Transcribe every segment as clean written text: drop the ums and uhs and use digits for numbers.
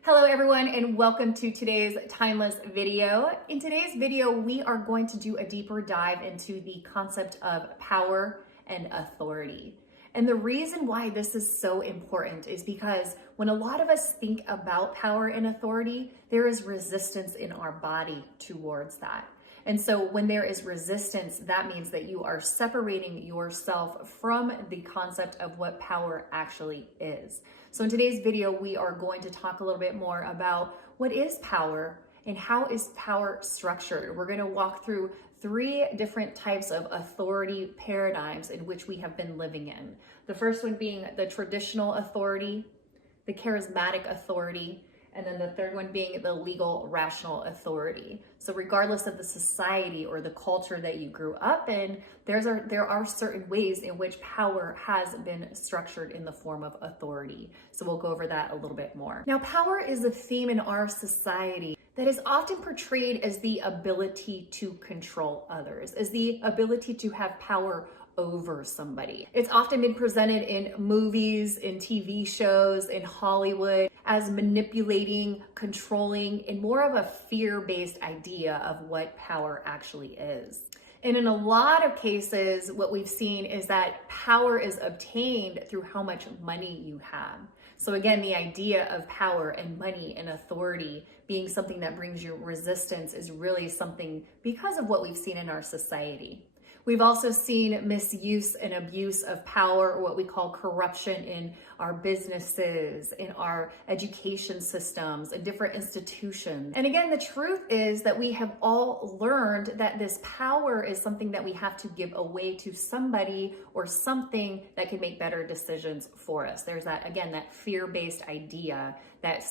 Hello everyone and welcome to today's timeless video. In today's video, we are going to do a deeper dive into the concept of power and authority. And the reason why this is so important is because when a lot of us think about power and authority, there is resistance in our body towards that. And so when there is resistance, that means that you are separating yourself from the concept of what power actually is. So in today's video, we are going to talk a little bit more about what is power and how is power structured. We're going to walk through 3 different types of authority paradigms in which we have been living in. The first one being the traditional authority, the charismatic authority, and then the third one being the legal rational authority. So regardless of the society or the culture that you grew up in, there are certain ways in which power has been structured in the form of authority. So we'll go over that a little bit more. Now, power is a theme in our society that is often portrayed as the ability to control others, as the ability to have power over somebody. It's often been presented in movies, in TV shows, in Hollywood as manipulating, controlling, and more of a fear-based idea of what power actually is. And in a lot of cases, what we've seen is that power is obtained through how much money you have. So again, the idea of power and money and authority being something that brings you resistance is really something because of what we've seen in our society. We've also seen misuse and abuse of power, or what we call corruption in our businesses, in our education systems, and different institutions. And again, the truth is that we have all learned that this power is something that we have to give away to somebody or something that can make better decisions for us. There's that, again, that fear-based idea that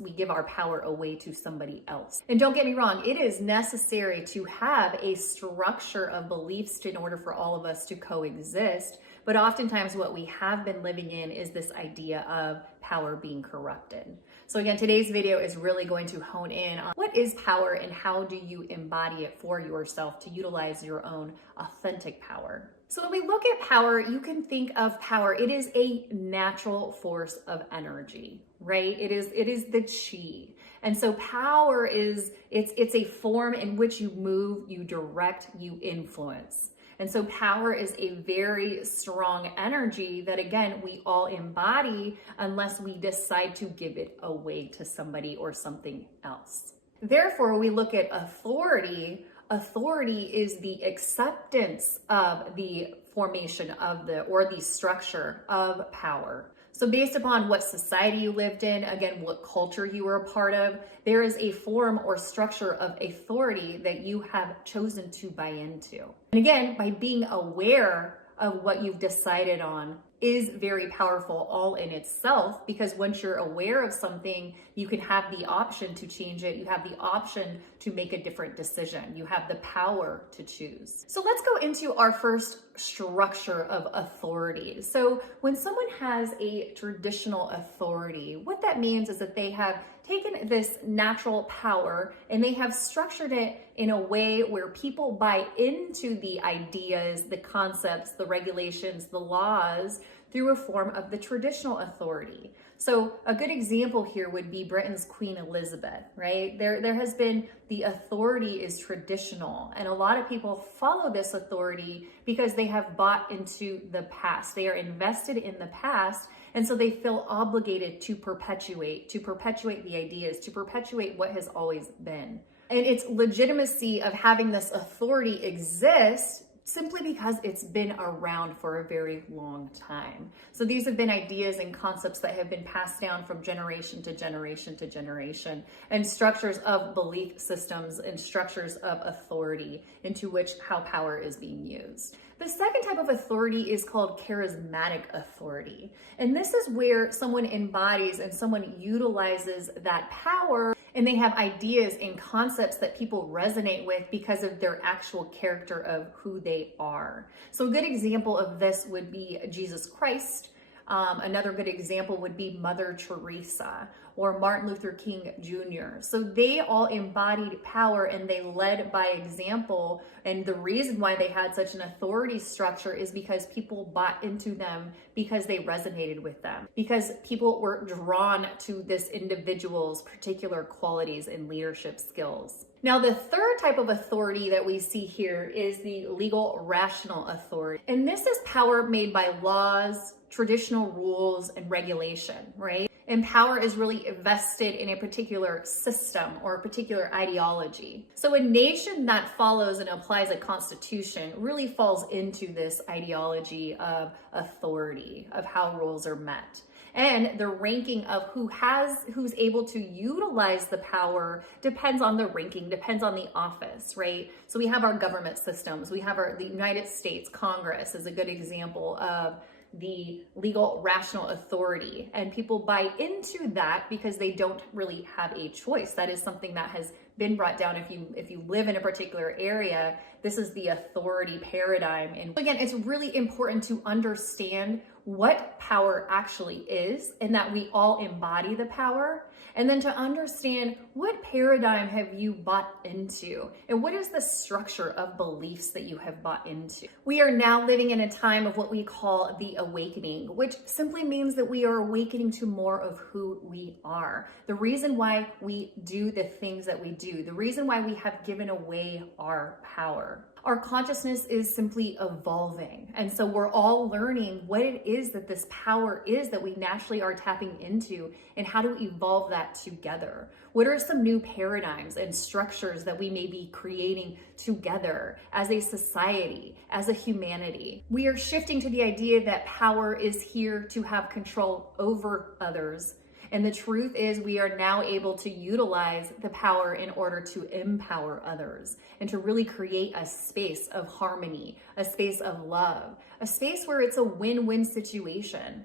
we give our power away to somebody else. And don't get me wrong, it is necessary to have a structure of beliefs in order for all of us to coexist. But oftentimes what we have been living in is this idea of power being corrupted. So again, today's video is really going to hone in on what is power and how do you embody it for yourself to utilize your own authentic power. So when we look at power, you can think of power, it is a natural force of energy, right? It is the chi. And so power it's a form in which you move, you direct, you influence. And so power is a very strong energy that, again, we all embody unless we decide to give it away to somebody or something else. Therefore, we look at authority. Authority is the acceptance of the formation of the structure of power. So based upon what society you lived in, again, what culture you were a part of, there is a form or structure of authority that you have chosen to buy into. And again, by being aware of what you've decided on is very powerful all in itself, because once you're aware of something, you can have the option to change it. You have the option to make a different decision. You have the power to choose. So let's go into our first structure of authority. So when someone has a traditional authority, what that means is that they have taken this natural power and they have structured it in a way where people buy into the ideas, the concepts, the regulations, the laws through a form of the traditional authority. So a good example here would be Britain's Queen Elizabeth, right? There has been, the authority is traditional, and a lot of people follow this authority because they have bought into the past. They are invested in the past, and so they feel obligated to perpetuate the ideas, to perpetuate what has always been. And its legitimacy of having this authority exist simply because it's been around for a very long time. So these have been ideas and concepts that have been passed down from generation to generation to generation, and structures of belief systems and structures of authority into which how power is being used. The second type of authority is called charismatic authority. And this is where someone embodies and someone utilizes that power, and they have ideas and concepts that people resonate with because of their actual character of who they are. So a good example of this would be Jesus Christ. Another good example would be Mother Teresa or Martin Luther King Jr. So they all embodied power and they led by example. And the reason why they had such an authority structure is because people bought into them, because they resonated with them, because people were drawn to this individual's particular qualities and leadership skills. Now, the third type of authority that we see here is the legal rational authority. And this is power made by laws, traditional rules, and regulation, right? And power is really vested in a particular system or a particular ideology. So a nation that follows and applies a constitution really falls into this ideology of authority, of how rules are met. And the ranking of who's able to utilize the power depends on the ranking, depends on the office, right? So we have our government systems. We have the United States Congress is a good example of the legal rational authority, and people buy into that because they don't really have a choice. That is something that has been brought down. If you live in a particular area, this is the authority paradigm. And again, it's really important to understand what power actually is and that we all embody the power, and then to understand what paradigm have you bought into and what is the structure of beliefs that you have bought into. We are now living in a time of what we call the awakening, which simply means that we are awakening to more of who we are. The reason why we do the things that we do, the reason why we have given away our power. Our consciousness is simply evolving. And so we're all learning what it is that this power is that we naturally are tapping into and how to evolve that together. What are some new paradigms and structures that we may be creating together as a society, as a humanity? We are shifting to the idea that power is here to have control over others. And the truth is we are now able to utilize the power in order to empower others and to really create a space of harmony, a space of love, a space where it's a win-win situation.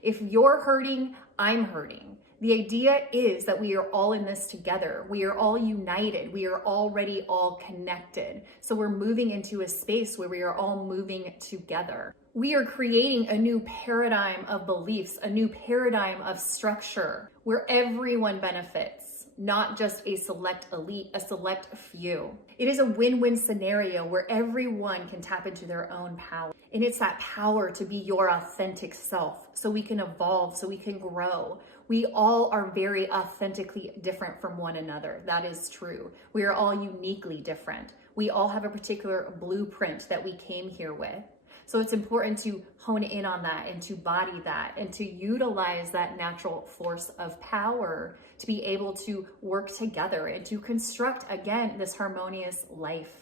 If you're hurting, I'm hurting. The idea is that we are all in this together. We are all united. We are already all connected. So we're moving into a space where we are all moving together. We are creating a new paradigm of beliefs, a new paradigm of structure where everyone benefits, not just a select elite, a select few. It is a win-win scenario where everyone can tap into their own power. And it's that power to be your authentic self so we can evolve, so we can grow. We all are very authentically different from one another. That is true. We are all uniquely different. We all have a particular blueprint that we came here with. So it's important to hone in on that and to body that and to utilize that natural force of power to be able to work together and to construct, again, this harmonious life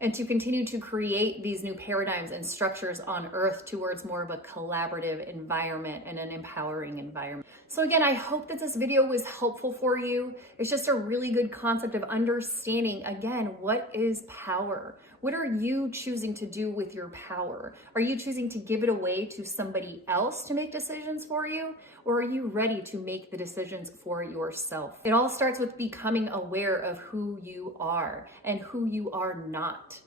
and to continue to create these new paradigms and structures on earth towards more of a collaborative environment and an empowering environment. So again, I hope that this video was helpful for you. It's just a really good concept of understanding, again, what is power? What are you choosing to do with your power? Are you choosing to give it away to somebody else to make decisions for you? Or are you ready to make the decisions for yourself? It all starts with becoming aware of who you are and who you are not.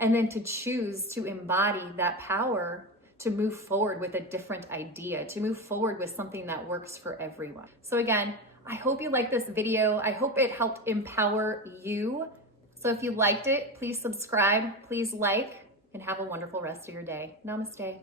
And then to choose to embody that power to move forward with a different idea, to move forward with something that works for everyone. So again, I hope you liked this video. I hope it helped empower you. So if you liked it, please subscribe, please like, and have a wonderful rest of your day. Namaste.